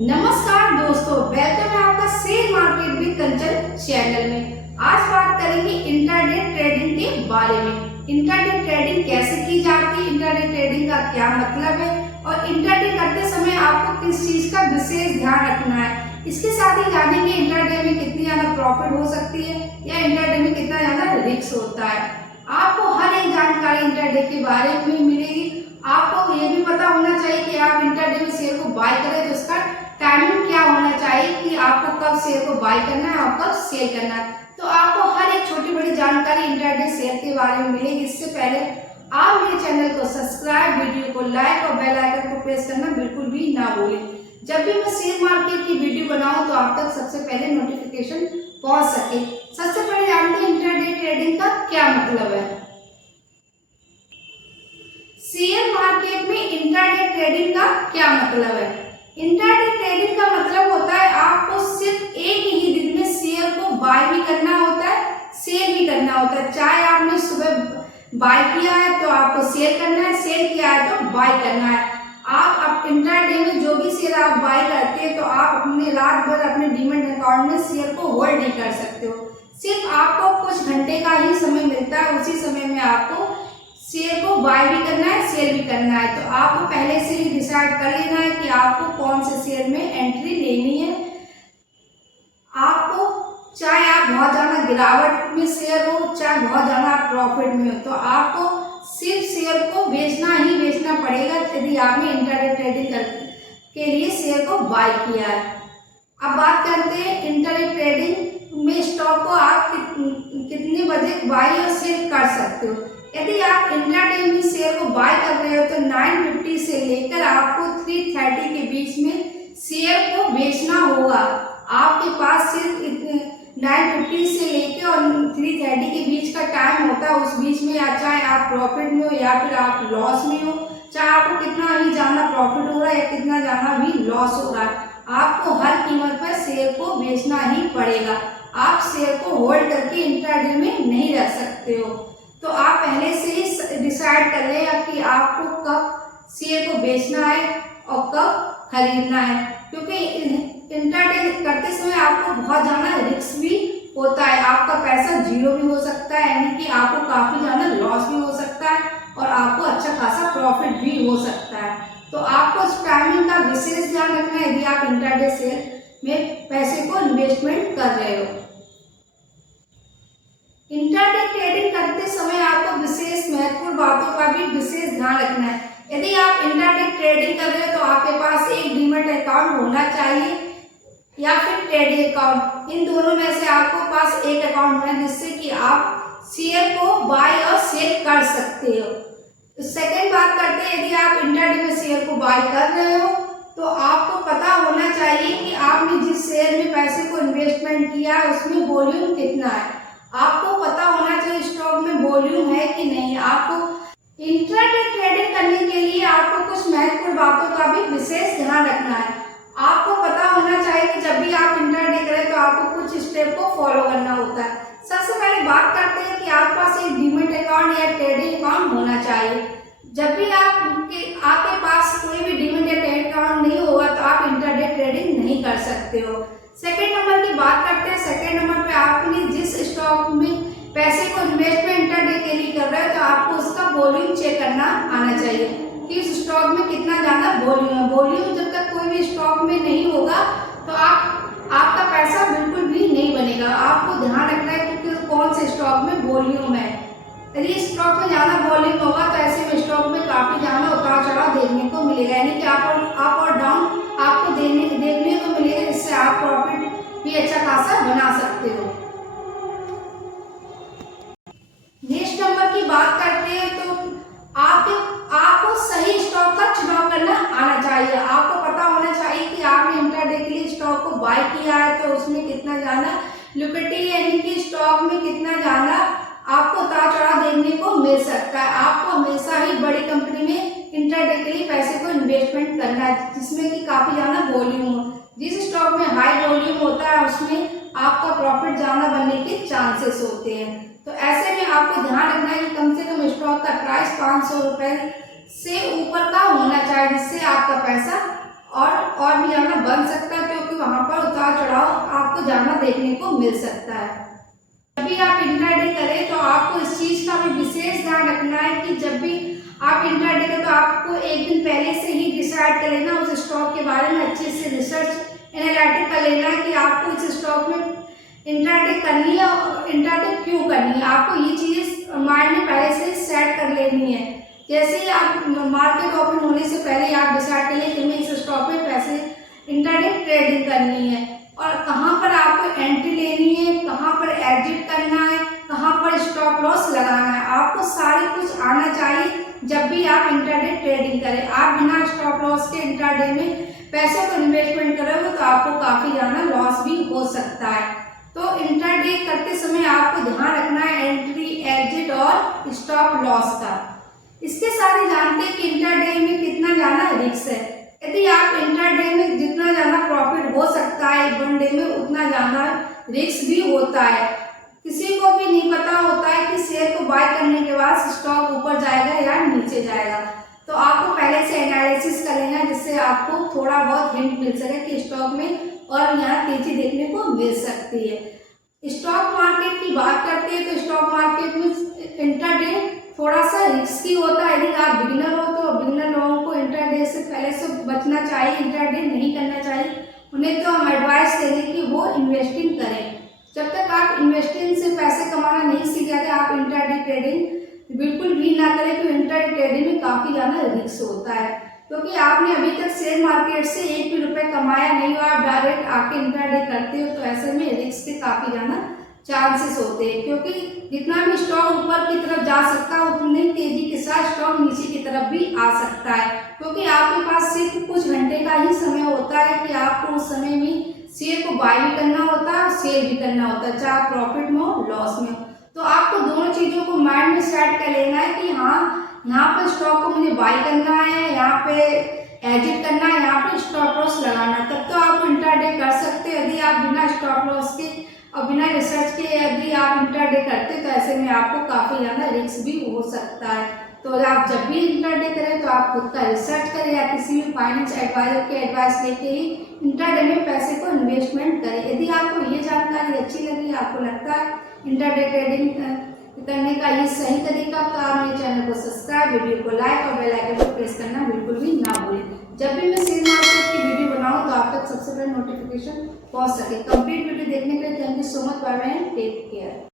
नमस्कार दोस्तों, वेलकम है आपका share market with Kanchan channel में। आज बात करेंगे इंट्राडे ट्रेडिंग के बारे में। इंट्राडे ट्रेडिंग कैसे की जाती है, इंट्राडे ट्रेडिंग का क्या मतलब है और इंट्राडे करते समय आपको किस चीज का विशेष ध्यान रखना है। इसके साथ ही जानेंगे इंट्राडे में कितनी ज्यादा प्रॉफिट हो सकती है या इंट्राडे में कितना ज्यादा रिस्क होता है। आपको हर एक जानकारी इंट्राडे के बारे में मिलेगी। आपको ये भी पता होना चाहिए कि आप इंट्राडे में शेयर को बाय करें तो उसका टाइमिंग क्या होना चाहिए कि आपको कब शेयर को बाय करना है और कब सेल करना है। तो आपको हर एक छोटी बड़ी जानकारी इंट्राडे शेयर के बारे में मिलेगी। इससे पहले आप मेरे चैनल को सब्सक्राइब, वीडियो को लाइक और बेल आइकन को प्रेस करना बिल्कुल भी ना भूलें। जब भी मैं शेयर मार्केट की वीडियो बनाऊं तो आप तक सबसे पहले नोटिफिकेशन पहुंच सके। सबसे पहले जानते हैं इंट्राडे ट्रेडिंग का क्या मतलब है। शेयर मार्केट में इंट्राडे ट्रेडिंग का क्या मतलब है। इंट्राडे ट्रेडिंग का मतलब होता है आपको सिर्फ एक ही दिन में शेयर को बाय भी करना होता है, सेल भी करना होता है। चाहे आपने सुबह बाय किया है तो आपको सेल करना है, सेल किया है तो बाय करना है। आप इंट्राडे में जो भी शेयर आप बाय करते हैं तो आप अपने रात भर अपने डीमैट अकाउंट में शेयर को होल्ड नहीं कर सकते हो। सिर्फ आपको कुछ घंटे का ही समय मिलता है, उसी समय में आपको शेयर को बाय भी करना है, सेल भी करना है। तो आपको पहले से ही डिसाइड कर लेना है कि आपको कौन से शेयर में एंट्री लेनी है। आपको चाहे आप बहुत ज्यादा गिरावट में शेयर हो, चाहे बहुत ज्यादा प्रॉफिट में हो, तो आपको सिर्फ शेयर को बेचना ही बेचना पड़ेगा यदि आपने इंट्राडे ट्रेडिंग के लिए शेयर को बाय किया है। अब बात करते हैं इंट्राडे ट्रेडिंग में स्टॉक को आप कितने बजे बाय और सेल कर सकते हो। यदि आप इंट्राडे में शेयर को बाय कर रहे हो तो 950 से लेकर आपको 330 के बीच में शेयर को बेचना होगा। आपके पास सिर्फ 950 से लेकर और 330 के बीच का टाइम होता है। उस बीच में चाहे आप प्रॉफिट में हो या फिर आप लॉस में हो, चाहे आपको कितना ही ज्यादा प्रॉफिट हो रहा है या कितना ज्यादा भी लॉस हो रहा है, आपको हर कीमत पर शेयर को बेचना ही पड़ेगा। आप शेयर को होल्ड करके इंट्राडे में नहीं रख सकते हो। तो आप पहले से ही डिसाइड कर लें कि आपको कब शेयर को बेचना है और कब खरीदना है, क्योंकि इंट्राडे करते समय आपको बहुत ज्यादा रिस्क भी होता है। आपका पैसा जीरो भी हो सकता है, यानी कि आपको काफी ज्यादा लॉस भी हो सकता है और आपको अच्छा खासा प्रॉफिट भी हो सकता है। तो आपको इस टाइमिंग का विशेष ध्यान रखना है यदि आप इंट्राडे शेयर में पैसे को इन्वेस्टमेंट कर रहे हो। इंट्राडे ट्रेडिंग करते समय आपको विशेष महत्वपूर्ण बातों का भी विशेष ध्यान रखना है। यदि आप इंट्राडे ट्रेडिंग कर रहे हो तो आपके पास एक डीमैट अकाउंट होना चाहिए या फिर ट्रेडिंग अकाउंट। इन दोनों में से आपको पास एक अकाउंट है जिससे कि आप शेयर को बाय और सेल कर सकते हो। सेकेंड बात करते हैं, यदि आप इंट्राडे में शेयर को बाय कर रहे हो तो आपको पता होना चाहिए कि आपने जिस शेयर में पैसे को इन्वेस्टमेंट किया है उसमें वॉल्यूम कितना है। आपको पता होना चाहिए स्टॉक में वॉल्यूम है कि नहीं। आपको इंट्राडे ट्रेडिंग करने के लिए आपको कुछ महत्वपूर्ण बातों का भी विशेष ध्यान रखना है। आपको पता होना चाहिए कि जब भी आप इंट्राडे करें तो आपको कुछ स्टेप को फॉलो करना होता है। सबसे पहले बात करते हैं कि आपके पास एक डीमैट अकाउंट या ट्रेडिंग अकाउंट होना चाहिए। जब भी आपके पास कोई भी डीमैट या ट्रेडिंग अकाउंट नहीं होगा तो आप इंट्राडे ट्रेडिंग नहीं कर सकते हो। सेकेंड नंबर की बात करते हैं। सेकेंड नंबर पे आपने जिस स्टॉक में पैसे को इन्वेस्टमेंट इंट्राडे के लिए कर रहे हो तो आपको उसका वॉल्यूम चेक करना आना चाहिए कि उस स्टॉक में कितना ज्यादा वॉल्यूम है। वॉल्यूम जब तक कोई भी स्टॉक में नहीं होगा तो आपका पैसा बिल्कुल भी नहीं बनेगा। आपको ध्यान रखना है कि कौन से स्टॉक में वॉल्यूम है। यदि स्टॉक में ज्यादा वॉल्यूम होगा तो ऐसे में स्टॉक में काफी ज्यादा उतार चढ़ाव देखने को मिलेगा, यानी कि अप और डाउन आपको देखने को मिलेगा, जिससे आप प्रॉफिट भी अच्छा खासा बना सकते हो। नेक्स्ट नंबर की बात करते हैं तो आपको सही स्टॉक का चुनाव करना आना चाहिए। आपको पता होना चाहिए कि आपने इंट्राडे के लिए स्टॉक को बाय किया है तो उसमें कितना ज्यादा लिक्विडिटी, यानी कि स्टॉक में कितना ज्यादा आपको उतार चढ़ाव देखने को मिल सकता है। आपको हमेशा ही बड़ी कंपनी में इंट्राडे के लिए पैसे को इन्वेस्टमेंट करना है जिसमें कि काफी ज्यादा वॉल्यूम हो। जिस स्टॉक में हाई वॉल्यूम होता है उसमें आपका प्रॉफिट ज्यादा बनने के चांसेस होते हैं। तो ऐसे में आपको ध्यान रखना है कि कम से कम स्टॉक का प्राइस 500 रुपए से ऊपर का होना चाहिए, जिससे आपका पैसा और भी ज्यादा बन सकता है। देखने को मिल सकता है। जब भी आप इंट्राडे करें तो आपको इस चीज़ का भी विशेष ध्यान रखना है कि जब भी आप इंट्राडे करें तो आपको एक दिन पहले से ही डिसाइड कर लेना, उस स्टॉक के बारे में अच्छे से रिसर्च एनालिटिक कर लेना है कि आपको इस स्टॉक में इंट्राडे करनी है और इंट्राडे क्यों करनी है। आपको ये चीज़ माइंड में पहले से सेट कर लेनी है। जैसे ही आप मार्केट ओपन होने से पहले आप डिसाइड कर लें कि मैं इस स्टॉक में पैसे इंट्राडे ट्रेडिंग करनी है और कहाँ पर आपको एंट्री लेनी है, कहाँ पर एग्जिट करना है, कहाँ पर स्टॉप लॉस लगाना है। आपको सारी कुछ आना चाहिए जब भी आप इंट्राडे ट्रेडिंग करें। आप बिना स्टॉप लॉस के इंट्राडे में पैसों को इन्वेस्टमेंट करोगे तो आपको काफ़ी ज़्यादा लॉस भी हो सकता है। तो इंट्राडे करते समय आपको ध्यान रखना है एंट्री, एग्जिट और स्टॉप लॉस का। इसके साथ ही जानते हैं कि इंट्राडे में कितना ज़्यादा रिस्क है। यदि आप इंट्राडे में जितना ज़्यादा प्रॉफिट हो सकता है एक वन डे में, उतना ज़्यादा रिस्क भी होता है। किसी को भी नहीं पता होता है कि शेयर को बाय करने के बाद स्टॉक ऊपर जाएगा या नीचे जाएगा। तो आपको पहले से एनालिसिस कर लेना जिससे आपको थोड़ा बहुत हिंट मिल सके कि स्टॉक में और यहाँ तेजी देखने को मिल सकती है। स्टॉक मार्केट की बात करते हैं तो स्टॉक मार्केट में इंट्राडे थोड़ा सा रिस्की होता है। यदि आप बिगिनर हो तो बिगिनर लोगों को इंट्राडे से पहले से बचना चाहिए, इंट्राडे नहीं करना चाहिए। उन्हें तो हम एडवाइस देंगे कि वो इन्वेस्टिंग करें। जब तक आप इन्वेस्टिंग से पैसे कमाना नहीं सीख जाते आप इंट्राडे ट्रेडिंग बिल्कुल भी ना करें, क्योंकि इंट्राडे ट्रेडिंग में काफ़ी ज़्यादा रिस्क होता है। क्योंकि आपने अभी तक शेयर मार्केट से एक भी रुपये कमाया नहीं हो, आप डायरेक्ट आके इंट्राडे करते हो तो ऐसे में रिस्क के काफ़ी ज़्यादा चांसेस होते हैं। क्योंकि जितना भी स्टॉक ऊपर की तरफ जा सकता है उतनी तेजी के साथ स्टॉक नीचे की तरफ भी आ सकता है। क्योंकि आपके पास सिर्फ कुछ घंटे का ही समय होता है कि आपको उस समय में शेयर को बाय भी करना होता है और सेल भी करना होता है, चाहे प्रॉफिट में हो लॉस में हो। तो आपको दोनों चीज़ों को माइंड में सेट कर लेना है कि हाँ यहाँ पर स्टॉक को मुझे बाय करना है, यहाँ पे एग्जिट करना है, यहाँ पे स्टॉप लॉस लगाना है, तब तो आप इंट्राडे कर सकते हैं। यदि आप बिना स्टॉप लॉस के और बिना रिसर्च के यदि आप इंट्राडे करते तो ऐसे में आपको काफ़ी ज़्यादा रिस्क भी हो सकता है। तो आप जब भी इंट्राडे करें तो आप खुद का रिसर्च करें या किसी भी फाइनेंस एडवाइजर की एडवाइस लेके ही इंट्राडे में पैसे को इन्वेस्टमेंट करें। यदि आपको ये जानकारी अच्छी लगी, आपको लगता है इंट्राडे ट्रेडिंग करने का ये सही तरीका, तो आप मेरे चैनल को सब्सक्राइब, वीडियो को लाइक और बेल आइकन को प्रेस करना बिल्कुल भी ना भूलें। जब भी मैं शेयर मार्केट की वीडियो बनाऊं तो आप तक सबसे पहले नोटिफिकेशन पहुंच सके। कंप्लीट वीडियो देखने के लिए thank you so much. Bye bye and take care.